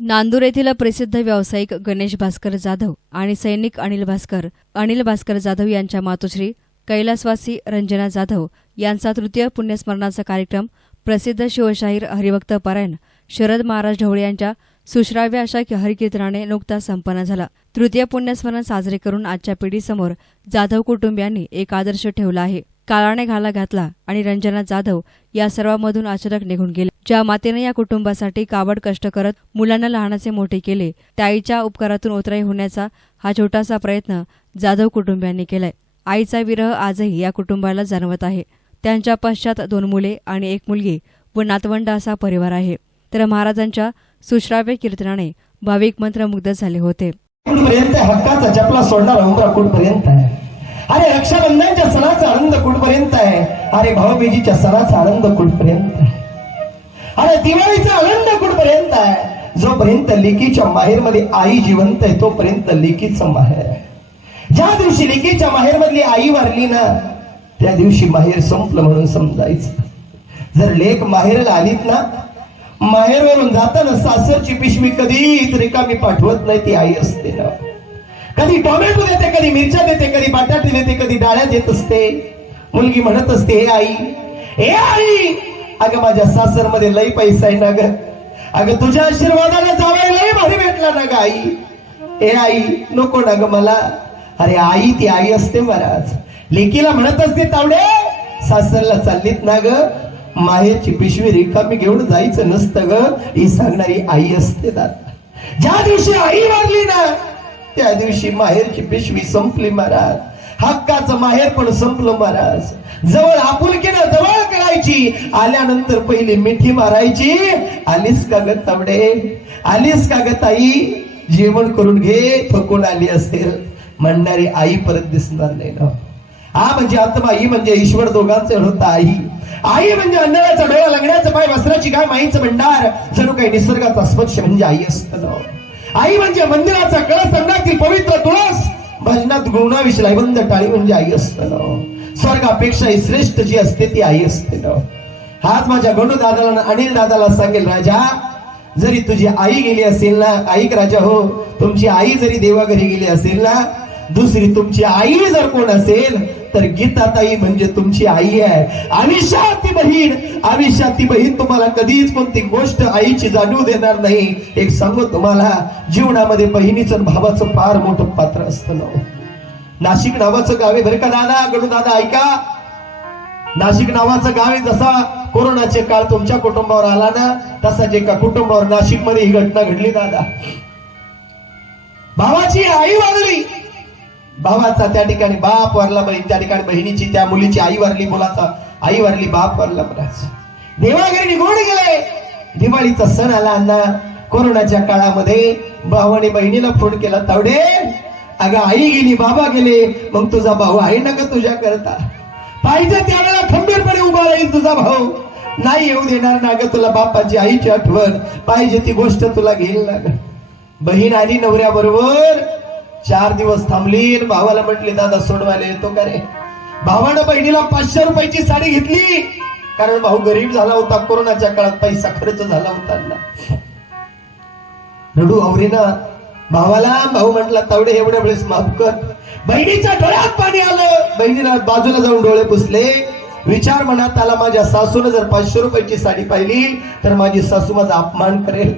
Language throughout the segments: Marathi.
नांदूर येथील प्रसिद्ध व्यावसायिक गणेश भास्कर जाधव आणि सैनिक अनिल भास्कर जाधव यांच्या मातोश्री कैलासवासी रंजना जाधव यांचा तृतीय पुण्यस्मरणाचा कार्यक्रम प्रसिद्ध शिवशाहीर हरिभक्त पारायण शरद महाराज ढवळे यांच्या सुश्राव्य अशा हरिकीर्तनाने नुकताच संपन्न झाला। तृतीय पुण्यस्मरण साजरे करून आजच्या पिढीसमोर जाधव कुटुंबियांनी एक आदर्श ठेवला आहे। काळाने घाला घातला आणि रंजना जाधव या सर्वांमधून अचानक निघून गेले। ज्या मातेने या कुटुंबासाठी काबड कष्ट करत मुलांना लहानाचे मोठे केले, त्या आईच्या उपकारातून उतराई होण्याचा हा छोटासा प्रयत्न जाधव कुटुंबियांनी केलाय। आईचा विरह आजही या कुटुंबाला जाणवत आहे। त्यांच्या पश्चात 2 मुले आणि 1 मुलगी व नातवंड असा परिवार आहे। तर महाराजांच्या सुश्राव्य कीर्तनाने भाविक मंत्रमुग्ध झाले होते। कुठपर्यंत हक्काचा चपला सोडणारा उमरा कुठपर्यंत आहे? अरे रक्षाबंधनच्या सणाचा आनंद कुठपर्यंत आहे? अरे भाऊबीजीच्या सणाचा आनंद कुठपर्यंत आहे? अरे दिवाळीचा आनंद कुठपर्यंत आहे? जोपर्यंत लेकीच्या माहेरमध्ये आई जिवंत आहे तोपर्यंत लेकीचं माहेर आहे। ज्या दिवशी लेकीच्या माहेर मधली आई वारली ना, त्या दिवशी माहेर संपलं म्हणून समजायचं। जर लेक माहेरला आलीत ना, माहेरवरून जाताना सासरची पिशवी कधीच रिकामी पाठवत नाही, ती आई असते ना। कधी टोमॅटो देते, कधी मिरच्या देते, कधी बटाटे देते, कधी डाळ्या देत असते। मुलगी म्हणत असते, हे आई अगं माझ्या सासरमध्ये लई पैसा आहे ना ग, अगं तुझ्या आशीर्वादाने जावई लई भारी भेटला ना ग आई। हे आई नको ना ग मला। अरे आई ती आई असते महाराज। लेकीला म्हणत असते, तावडे सासरला चाललीत ना ग, माहेरची पिशवी रिकामी घेऊन जायचं नसतं ग, ही सांगणारी आई असते दादा। ज्या दिवशी आई वारली ना, त्या दिवशी माहेरची पिशवी संपली महाराज। हक्काचं माहेर पण संपलं महाराज। जवळ आपुलकीनं जवळ करायची, आल्यानंतर पहिली मिठी मारायची। आलीस का ग तावडे, आलीस का ग ताई, जेवण करून घे, थकून आली असेल म्हणणारी आई परत दिसणार नाही ना। हा म्हणजे आत्मा, ही म्हणजे ईश्वर, दोघांचं होता आई। आई म्हणजे अन्नाचा डोळा, लंगड्याचं पाय, वस्त्राची गाय, माईचं भंडार, जणू काही निसर्गाचा स्पर्श म्हणजे आई असतं ना। आई म्हणजे मंदिराचा कळस, अंगणातील पवित्र तुळस, भजनात गुणाविषयी बंद टाळी म्हणजे आई असतं ना। स्वर्गापेक्षाही श्रेष्ठ जी असते ती आई असते ना। हाच माझ्या गणू दादाला, अनिल दादाला सांगेल, राजा जरी तुझी आई गेली असेल ना, ऐक राजा हो, तुमची आई जरी देवाघरी गेली असेल ना, दुसरी तुमची आई जर कोण असेल तर गीताताई म्हणजे तुमची आई आहे। आयुष्यात ती बहीण तुम्हाला कधीच कोणती गोष्ट आईची जाणवू देणार नाही। एक सांगू तुम्हाला, जीवनामध्ये बहिणीचं भावाचं फार मोठं पात्र असतं ना। नाशिक नावाचं गाव आहे बरं का दादा, गणू दादा ऐका, नाशिक नावाचं गाव आहे। जसा कोरोनाचे काळ तुमच्या कुटुंबावर आला ना, तसाच एका कुटुंबावर नाशिक मध्ये ही घटना घडली दादा। भावाची आई वारली, भावाचा त्या ठिकाणी बाप वारला, बहीण त्या ठिकाणी बहिणीची, त्या मुलीची आई वारली, मुलाचा आई वारली, बाप वारला महाराज। देवाघरी निघून गेले। दिवाळीचा सण आला ना, कोरोनाच्या काळामध्ये भावाने बहिणीला फोन केला, तावडे अगं आई गेली, बाबा गेले, मग तुझा भाऊ आहे ना का तुझ्या करता? पाहिजे त्यावेळेला खंबीरपणे उभा राहील तुझा भाऊ, नाही येऊ देणार ना ग तुला बापाची आईची आठवण, पाहिजे ती गोष्ट तुला घेईल ना ग। बहीण आली नवऱ्याबरोबर, 4 दिवस थांबली, भावाला म्हटली, दादा सोडवायला येतो का रे? भावानं बहिणीला 500 रुपयाची साडी घेतली, कारण भाऊ गरीब झाला होता, कोरोनाच्या काळात पैसा खर्च झाला होता ना। रडू आवरीना भावाला, भाऊ म्हटला, तावडे एवढ्या वेळेस माफ कर। बहिणीच्या डोळ्यात पाणी आलं, बहिणीला बाजूला जाऊन डोळे पुसले। विचार मनात आला, माझ्या सासूने जर 500 रुपयाची साडी पाहिली तर माझी सासू माझा अपमान करेल।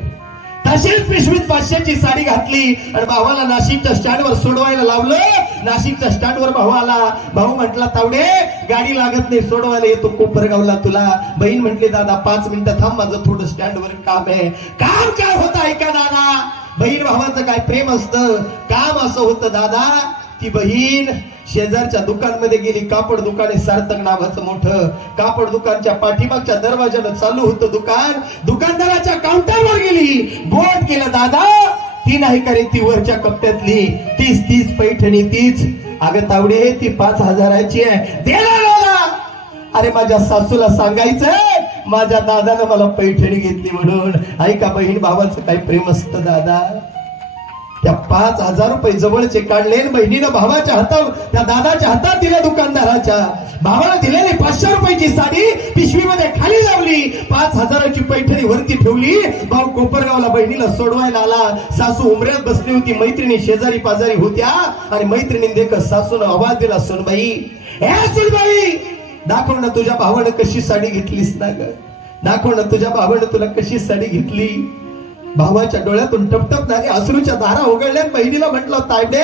तशीच पिशवीत 500ची साडी घातली आणि भावाला नाशिकच्या स्टँडवर सोडवायला लावलं। नाशिकच्या स्टँडवर भाऊ आला, भाऊ म्हटला, तावडे गाडी लागत नाही, सोडवायला येतो कोपरगावला तुला। बहीण म्हटली, दादा 5 मिनिटं थांब, माझं थोडं स्टँडवर काम आहे। काम काय होतं ऐका दादा, बहीण भावाचं काय प्रेम असतं, काम असं होतं दादा। ती बहीण शेजारच्या दुकानमध्ये गेली, कापड दुकान आहे सार्थक नावाचं मोठं, कापड दुकानच्या पाठीमागच्या दरवाजाला चालू होतं दुकान, दुकानदाराच्या काउंटरवर गेली, बोट केलं, दादा ती नाही करे ती वरच्या कप्प्यातली 30 पैठणी तीच। अगं तावडे ती 5000ची आहे, देणार। अरे माझ्या सासूला सांगायचं माझ्या दादानं मला पैठणी घेतली म्हणून। ऐका बहीण भावाचं काय प्रेम असतं दादा। त्या 5,000 रुपये जवळचे काढले आणि बहिणीनं भावाच्या हातात, त्या दादाच्या हातात दिल्या दुकानदाराच्या. भावाला दिलेली 500 रुपयाची साडी पिशवीमध्ये खाली लावली, 5,000ची पैठणी वरती ठेवली. भाऊ कोपरगावला बहिणीला सोडवायला आला. सासू उमऱ्यात बसली होती, मैत्रिणी शेजारी पाजारी होत्या आणि मैत्रिणीने देखत सासून आवाज दिला, सुनबाई, हे सुनबाई, दाखव ना तुझ्या भावानं कशी साडी घेतलीस ना ग, दाखव ना तुझ्या भावानं तुला कशी साडी घेतली. भावाच्या डोळ्यातून टपटपणारी अश्रूच्या धारा उघडल्यात. बहिणीला म्हटलं, तायडे,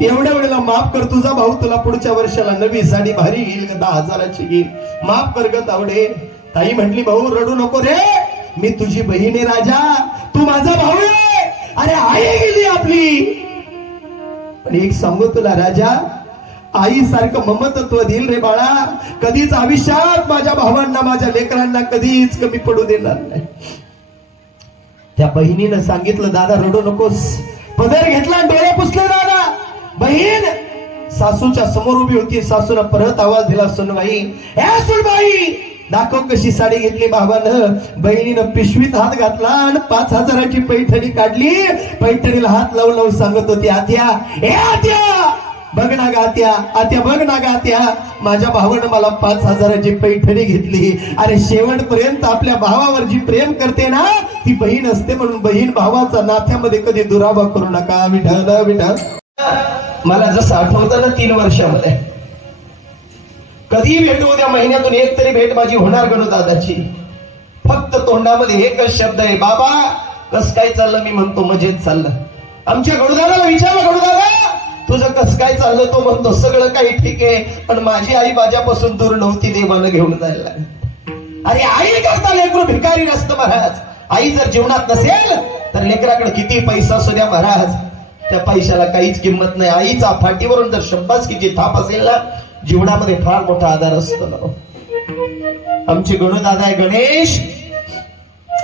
एवढ्या वेळेला माफ कर, तुझा भाऊ तुला पुढच्या वर्षाला नवी साडी भारी घेईल, 10,000ची घेईल, माफ कर ग तावडे. ताई म्हटली, भाऊ रडू नको रे, मी तुझी बहीण आहे राजा, तू माझा भाऊ आहे. अरे आई गेली आपली, पण एक सांगू तुला राजा, आई सारखं ममतत्व देईल रे बाळा. कधीच आयुष्यात माझ्या भावांना, माझ्या लेकरांना कधीच कमी पडू देणार नाही. त्या बहिणीनं सांगितलं, दादा रडू नकोस. पदर घेतला, डोळे पुसले दादा. बहीण सासूच्या समोर उभी होती. सासूला परत आवाज दिला, सुनबाई, हे सुनबाई, दाखव कशी साडी घेतली भावानं. बहिणीनं पिशवीत हात घातला आणि 5,000ची पैठणी काढली. पैठणीला हात लावून लावून सांगत होती, आत्या, ए आत्या, बघ ना गात्या, आत्या बघ ना गात्या, माझ्या भावानं मला 5,000ची पैठणी घेतली. अरे शेवटपर्यंत आपल्या भावावर जी प्रेम करते ना, ती बहीण असते. म्हणून बहीण भावाचा नात्यामध्ये कधी दुरावा करू नका. विठ्ठल विठ्ठल. मला जसं आठवतं ना, 3 वर्षामध्ये कधी भेट उद्या महिन्यातून एक तरी भेट माझी होणार गणू दादाची. फक्त तोंडामध्ये एकच शब्द आहे, बाबा कस काय चाललं. मी म्हणतो मजेत चाललं. आमच्या गणूदादाला विचारलं, गणूदादा तुझं कस काय चाललं. तो म्हणतो सगळं काही ठीक आहे, पण माझी आई माझ्यापासून दूर नव्हती, देवानं घेऊन जायला. अरे आई करता लेकरू भिकारी नसतं महाराज. आई जर जीवनात नसेल तर लेकराकडे किती पैसा असू द्या महाराज, त्या पैशाला काहीच किंमत नाही. आईचा फाटीवरून जर शंपासकीची थाप असेल ना, जीवनामध्ये फार मोठा आधार असतो ना. आमचे गणूदादा आहे गणेश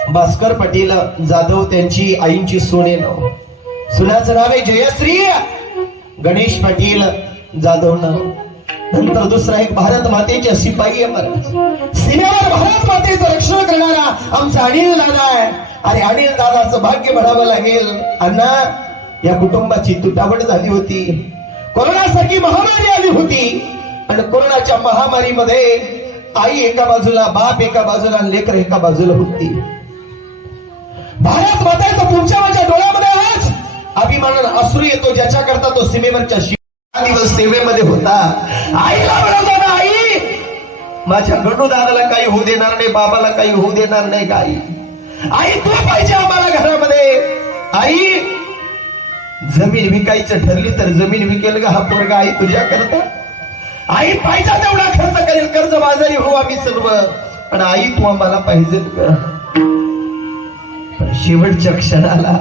भास्कर पाटील जाधव, त्यांची आईंची सोने नाव. सुनाचं नाव आहे जयश्री गणेश पाटील जाधव नाव. नंतर दुसरा एक भारत मातेच्या शिपाई आहे महाराज. सीमेवर भारत मातेचं रक्षण करणारा आमचा अनिल दादा आहे. अरे अनिल दादाचं भाग्य म्हणावं लागेल. अण्णा, या कुटुंबाची तुटावट झाली होती. कोरोनासारखी महामारी आली होती आणि कोरोनाच्या महामारीमध्ये आई एका बाजूला, बाप एका बाजूला, लेकर एका बाजूला होती. भारत मातेचं तुमच्या माझ्या डोळ्यामध्ये आज अभिमानानं अश्रू येतो, ज्याच्या करता तो सीमेवरच्या दिवस सेवेमध्ये होता. आईला म्हणत ना, आई माझ्या गणू दादाला काही होऊ देणार नाही, बाबाला काही होऊ देणार नाही. आई, आई तू पाहिजे आम्हाला घरामध्ये. आई जमीन विकायचं ठरली तर जमीन विकेल का हा पोरगा आई तुझ्या करता. आई पाहिजे तेवढा खर्च करेल, कर्ज बाजारी हो आम्ही सर्व, पण आई तू आम्हाला पाहिजे. पण शेवटच्या क्षणाला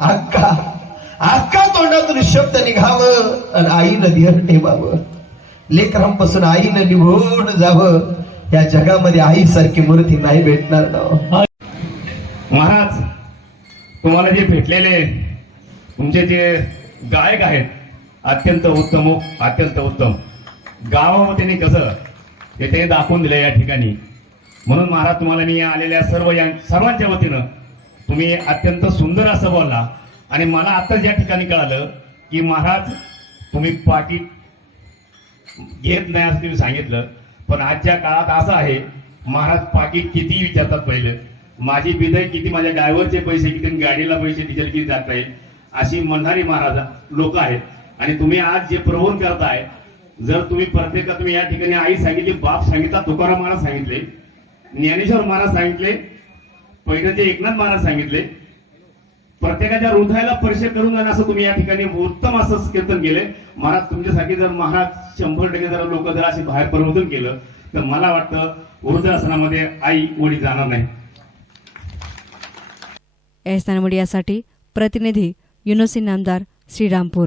अक्का तोंडातून शब्द निघावं आणि आईनं धीर ठेवावं. लेकरांपासून आईनं निभून जावं. या जगामध्ये आई सारखी मूर्ती नाही भेटणार ना. महाराज, तुम्हाला जे भेटलेले तुमचे जे गायक आहेत, अत्यंत उत्तम, अत्यंत उत्तम. गावामध्ये त्यांनी कसं ते त्यांनी दाखवून दिलं या ठिकाणी. म्हणून महाराज तुम्हाला मी आलेल्या सर्वांच्या वतीनं तुम्ही अत्यंत सुंदर असं बोलला. आणि मला आता ज्या ठिकाणी कळालं की महाराज तुम्ही पाटी घेत नाही असं तुम्ही सांगितलं, पण आजच्या काळात असं आहे, महाराज पाकिट किती विचारतात. पहिलं माझी बिदय किती, माझ्या ड्रायव्हरचे पैसे किती, गाडीला पैसे डिझेल किती जात आहे, अशी म्हणणारी महाराज लोक आहेत. आणि तुम्ही आज जे प्रवण करताय, जर तुम्ही तुम्ही या ठिकाणी आई सांगितली, बाप सांगितला, तुकाराम महाराज सांगितले, ज्ञानेश्वर महाराज सांगितले, पैठणचे एकनाथ महाराज सांगितले, प्रत्येकाच्या हृदयाला स्पर्श करून जाणं असं तुम्ही या ठिकाणी उत्तम असं कीर्तन केले. महाराज तुमच्यासाठी जर महाराज 100% जर लोक जर असे बाहेर प्रबोधन केलं तर मला वाटतं वृद्धाश्रमामध्ये आई वडील जाणार नाही. एहसान मीडियासाठी प्रतिनिधी युनुसी नामदार, श्रीरामपूर.